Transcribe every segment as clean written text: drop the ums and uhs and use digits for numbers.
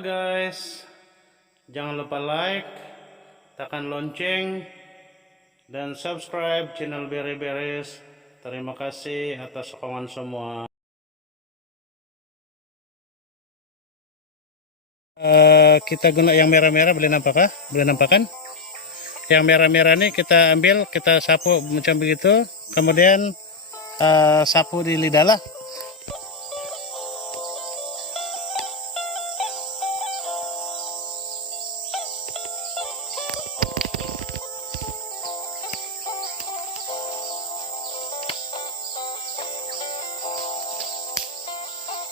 Halo guys, jangan lupa like, tekan lonceng, dan subscribe channel Beri Beres. Terima kasih atas sokongan semua. Kita guna yang merah-merah, boleh nampak kah? Boleh nampak kan? Yang merah-merah ini kita ambil, kita sapu macam begitu, kemudian sapu di lidah lah.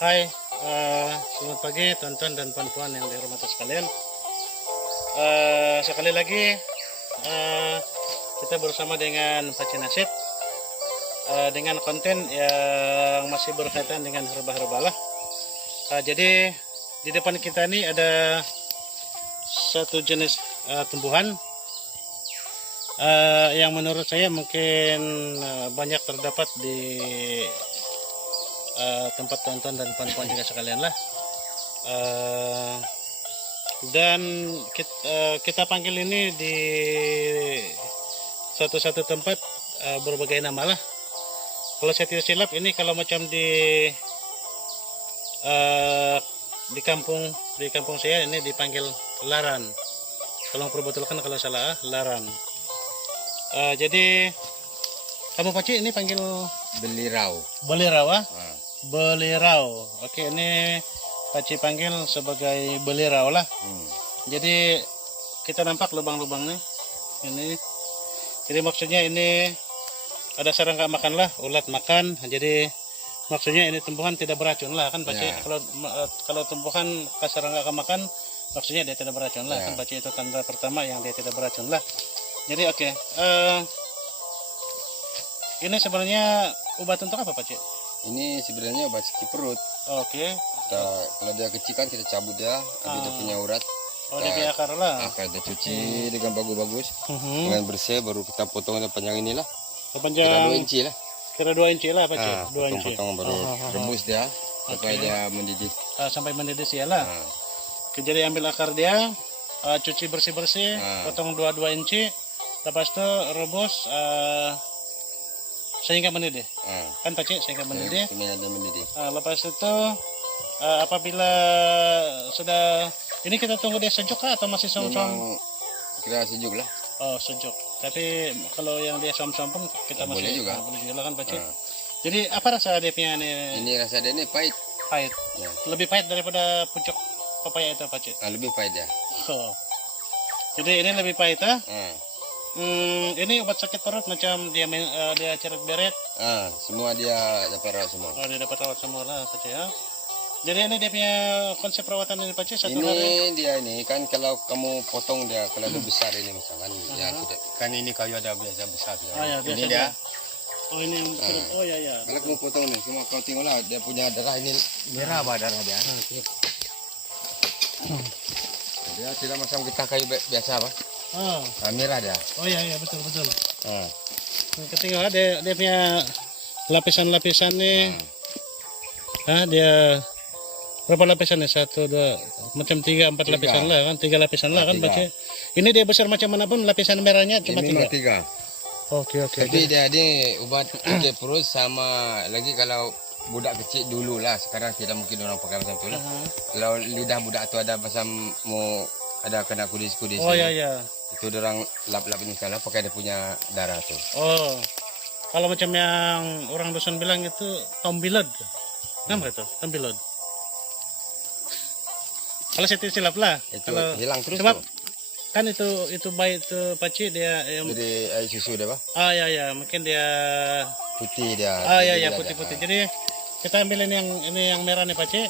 Hai, selamat pagi teman-teman dan puan-puan yang dihormati sekalian. Sekali lagi kita bersama dengan Pak Nasib dengan konten yang masih berkaitan dengan herba-herba lah. Jadi di depan kita ini ada satu jenis tumbuhan yang menurut saya mungkin banyak terdapat di tempat tonton dan puan-puan juga sekalian lah, dan kita panggil ini di satu-satu tempat berbagai nama lah. Kalau saya tidak silap ini kalau macam di kampung saya ini dipanggil laran. Tolong perbetulkan kalau salah, laran. Jadi kamu Paci ini panggil belirau. Belirau Belirau. Oke, ini Paci panggil sebagai belirau lah. Jadi kita nampak lubang-lubang nih. Ini. Jadi maksudnya ini ada serangga makan lah, ulat makan. Jadi maksudnya ini tumbuhan tidak beracun lah kan Paci. Ya. Kalau tumbuhan serangga makan, maksudnya dia tidak beracun lah kan Paci, itu tanda pertama yang dia tidak beracun lah. Jadi oke. Ini sebenarnya obat untuk apa Paci? Ini sebenarnya obat sakit perut. Oke. Kalau dia kecil kan kita cabut dia, habis dia punya urat. Dia punya akar lah. Akar kita cuci dengan bagus-bagus, dengan bersih, baru kita potong panjang inilah. Panjang. Kira 2 inci lah. Kira 2 inci lah Paci. 2 inci. Potong baru rebus dia sampai dia mendidih. Sampai mendidih ya lah. Jadi ambil akar dia, cuci bersih-bersih, potong 2 inci, lepas itu rebus sehingga mendidih. Kan Paci, sehingga mendidih. Lepas itu apabila sudah ini kita tunggu dia sejuk kah atau masih som-som? Kira sejuk lah. Oh, sejuk. Tapi kalau yang dia som-som pun kita masih boleh juga. Boleh juga lah kan Paci. Jadi apa rasa dia punya ini? Ini rasa dia ini pahit. Pahit. Ya. Lebih pahit daripada pucuk pepaya itu Paci. Lebih pahit ya. Oh. Jadi ini lebih pahit ah? Ini obat sakit perut macam dia ceret beret. Semua dia dapat rawat semua. Oh, dia dapat rawat semua lah Paci ya. Jadi ini dia punya konsep perawatan ini Paci satu ini hari. Dia ini kan kalau kamu potong dia kalau ada besar ini misalkan ya kan ini kayu ada biasa besar. Ya, biasa ini dia. Oh ini yang besar. Oh ya. Kalau kamu potong nih cuma kau tengoklah dia punya darah ini merah darah dia. Dia tidak macam kita kayu biasa apa? Merah dia. Oh iya betul. Ketika dia punya lapisan-lapisan nih. Dia berapa lapisan nih? 1, 2, macam 3, 4 lapisan lah kan? 3 lapisan lah kan Paci. Ini dia besar macam mana pun lapisan merahnya cuma 3. Oke. Tapi dia ini obat sakit perut sama lagi kalau budak kecil dulu lah. Sekarang tidak mungkin orang pakai macam itu lah. Kalau lidah budak tu ada macam mau ada kena kudis-kudis. Oh iya. Itu orang lap-lap ini salah pakai dia punya darah tu. Oh. Kalau macam yang orang dusun bilang itu tombilod. Nama itu tombilod. Kalau saya tidak silap lah. Itu kalau hilang terus. Sebab kan itu baik itu Paci dia. Jadi air susu dia apa? Ya mungkin dia putih dia. Iya putih. Jadi kita ambil ini yang merah nih Paci.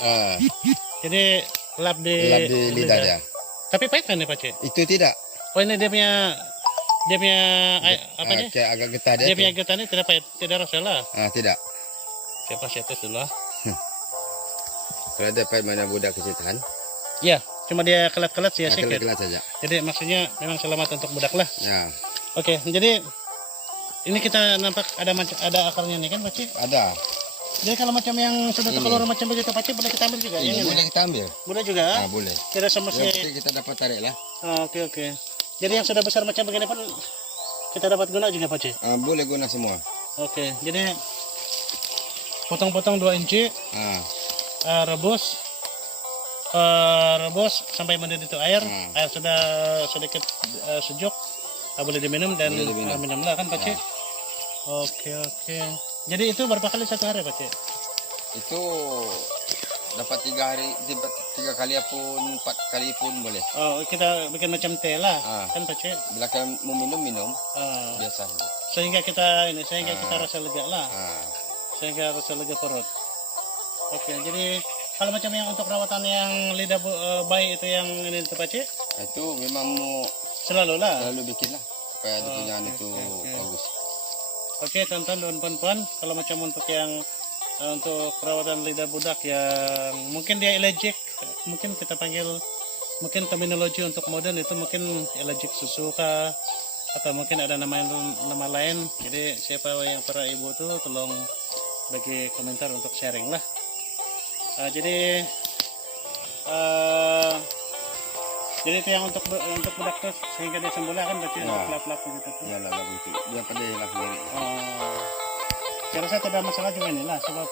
Jadi lap di lidah dia. Tapi pahit kan nih Paci? Itu tidak. Oh ini dia punya apa nih? Kayak agak getah dia. Dia punya getah ini tidak pahit, tidak rasa lah. Tidak. Siapa saya tes dulu lah. Kalau ada pahit mana budak kecil tahan? Ya, cuma dia kelat-kelat sih ya sedikit. Kelat saja. Jadi maksudnya memang selamat untuk budak lah. Ya. Oke, jadi ini kita nampak ada akarnya nih kan Paci? Ada. Jadi kalau macam yang sudah terkeluar macam begitu Pakcik, boleh kita ambil juga? Ini Yang ini? boleh kita ambil. Boleh juga? Nah, boleh. Tidak Yang semestinya. penting kita dapat tarik lah. Oke. Jadi yang sudah besar macam begini pun kita dapat guna juga Pakcik? Boleh guna semua. Oke, jadi potong-potong 2 inci, rebus sampai mendidih itu air. Air sudah sedikit sejuk, boleh diminum dan minumlah kan Pakcik? Oke. Jadi itu berapa kali satu hari Pakcik? Itu dapat 3 hari, 3 kali pun 4 kali pun boleh. Kita bikin macam teh lah kan Pakcik? Bila kalian mau minum biasa. Sehingga kita rasa lega lah. Sehingga rasa lega perut. Oke, jadi kalau macam yang untuk perawatan yang lidah bayi itu yang ini itu Pakcik? Itu memang mau Selalu bikin lah supaya dia punya itu bagus. Oke, tonton dan puan-puan, kalau macam untuk yang untuk perawatan lidah budak yang mungkin dia allergic, mungkin kita panggil mungkin terminologi untuk modern itu mungkin allergic susu kah, atau mungkin ada nama lain. Jadi siapa yang para ibu tuh tolong bagi komentar untuk sharing lah. Jadi itu yang untuk budak tuh sehingga dia sembuh lah kan berarti lap-lap gitu tuh. Ya lah begitu. Dia pada lah sendiri. Saya rasa tidak masalah juga inilah sebab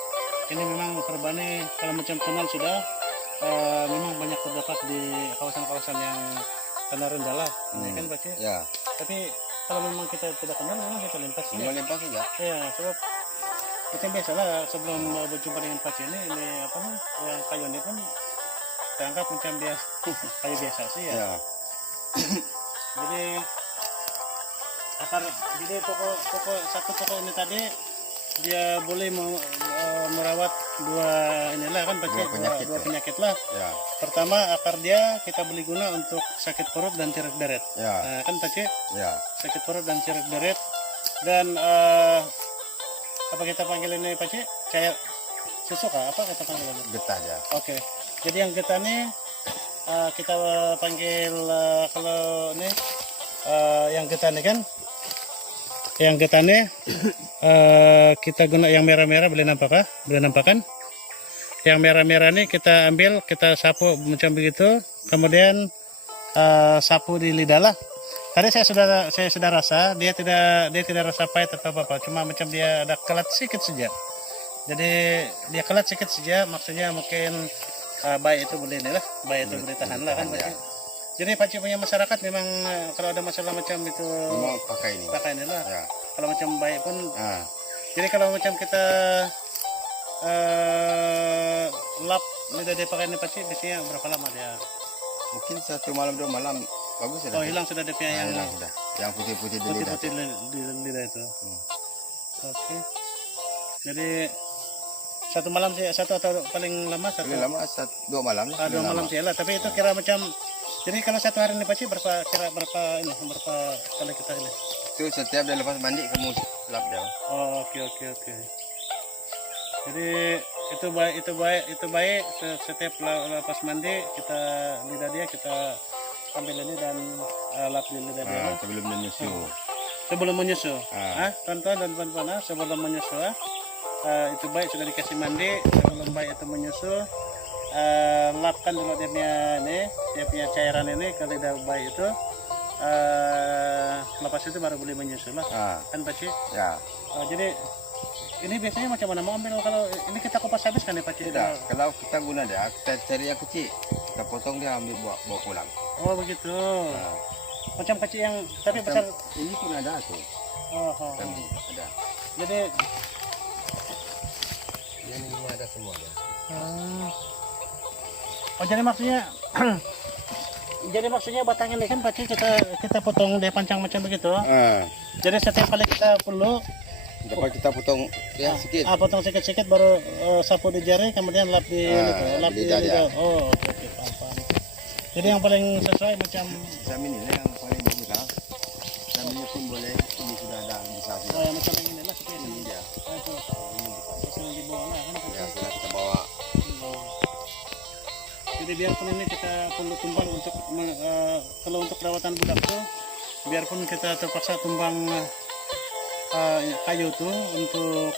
ini memang korbannya kalau macam kenal sudah memang banyak terdapat di kawasan-kawasan yang tanah rendah lah, kan Pakcik? Ya. Tapi kalau memang kita tidak kenal memang kita limpas saja. Memang limpas saja. Ya, sebab macam biasa lah sebelum berjumpa dengan Pakcik ini apa nih yang kayu ini pun dianggap macam dia kayu biasa sih ya. Jadi satu pokok ini tadi dia boleh merawat dua inilah kan Pakcik, dua penyakit lah. Ya. Pertama akar dia kita beli guna untuk sakit perut dan cirit deret. Ya. Kan Pakcik? Ya. Sakit perut dan cirit deret dan apa kita panggil ini Pakcik? Cair susu kah? Apa kita panggil ini? Getah ya. Oke. Jadi yang getah ini kita panggil kalau ini yang getah ini kan? Yang getah ini kita guna yang merah-merah boleh nampak kah? Boleh nampak kan? Yang merah-merah ini kita ambil, kita sapu macam begitu, kemudian sapu di lidah lah. Tadi saya sudah rasa dia tidak rasa pahit atau apa, cuma macam dia ada kelat sedikit saja. Jadi dia kelat sedikit saja, maksudnya mungkin bayi itu boleh inilah, bayi itu boleh tahan lah kan Pakcik. Jadi Pakcik punya masyarakat memang kalau ada masalah macam itu memang pakai inilah. Ya. Kalau macam bayi pun. Jadi kalau macam kita lap lidah dia pakai ini Pakcik, biasanya berapa lama dia? Mungkin 1 malam 2 malam bagus ya. Hilang sudah dia punya yang hilang sudah. Yang putih-putih di lidah. Di lidah itu. Oke. Jadi 1 malam sih, 1 atau paling lama 1? Paling lama 2 malam lah. 2 malam sih lah, tapi itu kira macam. Jadi kalau 1 hari ini Pakcik berapa kali kita ini? Itu setiap dia lepas mandi kamu lap dia. Oke. Jadi itu baik setiap lepas mandi kita lidah dia kita ambil ini dan lap di lidah dia. Sebelum menyusu. Sebelum menyusu. Tonton dan puan-puan sebelum menyusu. Itu baik sudah dikasih mandi, sebelum baik itu menyusu lapkan dulu dia punya cairan ini ke lidah bayi itu. Lepas itu baru boleh menyusu lah. Kan Pakcik? Ya. Jadi ini biasanya macam mana mau ambil kalau ini kita kupas habis kan ya Pakcik? Tidak, kalau kita guna dia, kita cari yang kecil, kita potong dia ambil bawa pulang. Oh begitu. Macam kecil yang tapi besar. Ini pun ada tuh. Ada. Jadi ini ada semua ya. Jadi maksudnya batang ini kan Pakcik kita potong dia pancang macam begitu. Jadi setiap kali kita perlu dapat kita potong ya sedikit. Potong sedikit baru sapu di jari kemudian lap di lidah. Oke, paham. Jadi yang paling sesuai macam ini yang paling bagus lah. Ini pun boleh, ini sudah ada bisa sih. Macam ini lah seperti ini dia. Ini dibawa kan. Ya, sudah kita bawa. Jadi biarpun ini kita perlu tumbang untuk kalau untuk perawatan budak tuh biarpun kita terpaksa tumbang kayu tuh untuk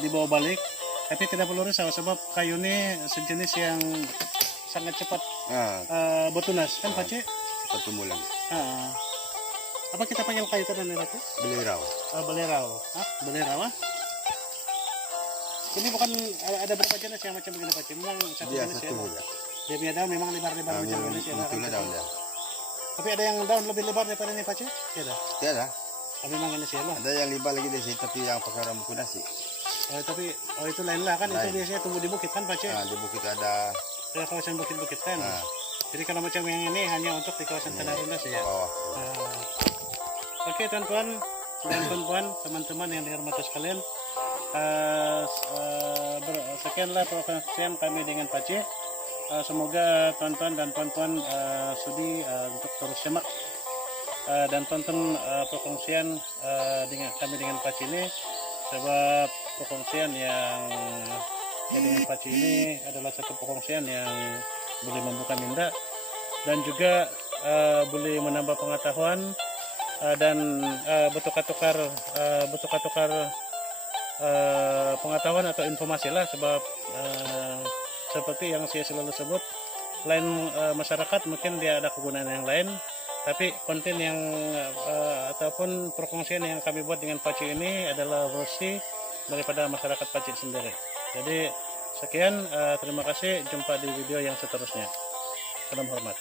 dibawa balik Tapi tidak perlu risau sebab kayu ini sejenis yang sangat cepat bertunas kan Pace? Cepat tumbuh lagi. Apa kita panggil kayu tadi nih Pace? Belerau. Belerau. Belerau ah? Ini bukan ada berapa jenis yang macam begini Pace? Memang satu Dia jenis satu ya? saja. Dia punya daun memang lebar-lebar macam ini sih. Itulah daunnya. Tapi ada yang daun lebih lebar daripada ini Pace? Tidak. Tiada. Memang ini sih lah. Ada yang lebar lagi di sini tapi yang pakai rambut kuda sih. Tapi itu lain lah kan, itu Lain. biasanya tumbuh di bukit kan Pace? Di bukit ada. Ada kawasan bukit-bukit kan? Jadi kalau macam yang ini hanya untuk di kawasan Tanah Rendah saja. Oh. Oke tuan-tuan dan puan-puan, teman-teman yang dihormati sekalian, sekianlah perkongsian kami dengan Pace. Semoga tuan-tuan dan puan-puan sudi untuk terus simak dan tonton perkongsian dengan kami dengan Pace ini, sebab perkongsian yang dengan Pace ini adalah satu perkongsian yang boleh membuka minda dan juga boleh menambah pengetahuan dan bertukar-tukar pengetahuan atau informasi lah, sebab seperti yang saya selalu sebut, lain masyarakat mungkin dia ada kegunaan yang lain, tapi konten yang ataupun perkongsian yang kami buat dengan Pace ini adalah versi daripada masyarakat Pace sendiri. Jadi sekian, terima kasih, jumpa di video yang seterusnya. Salam hormat.